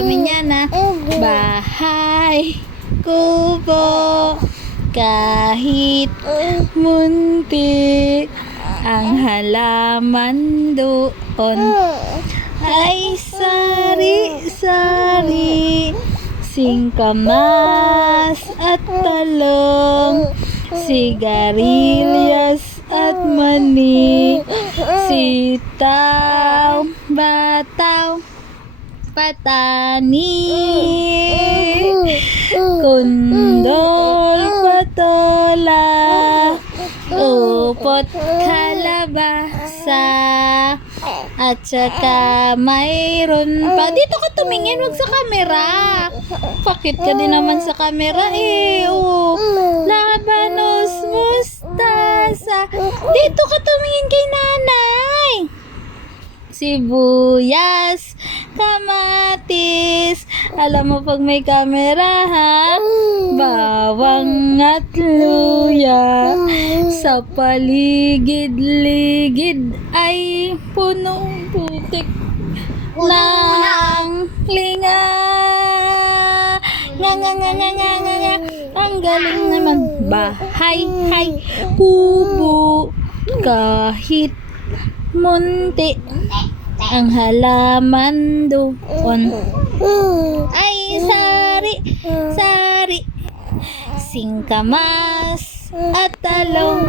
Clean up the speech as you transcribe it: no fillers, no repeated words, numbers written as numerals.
kami niyan na bahay, kubo, kahit munti ang halaman doon ay sari-sari, singkamas at talong, sigarilyas at mani, sitaw, bataw, patani, kundol, patola, upot, kalabasa, at saka mayroon pa. Dito ka tumingin, wag sa camera. Pakit ka din naman sa camera eh. Oh, labanos, mustasa. Dito ka tumingin kay nanay. Sibuyas, kamatis. Alam mo pag may camera ha, bawang at luya. Sa paligid-ligid ay punong putik ng linga. Nga. Ang galing naman. Bahay, kubo, kahit munti ang halaman doon ay sari-sari, singkamas at talong,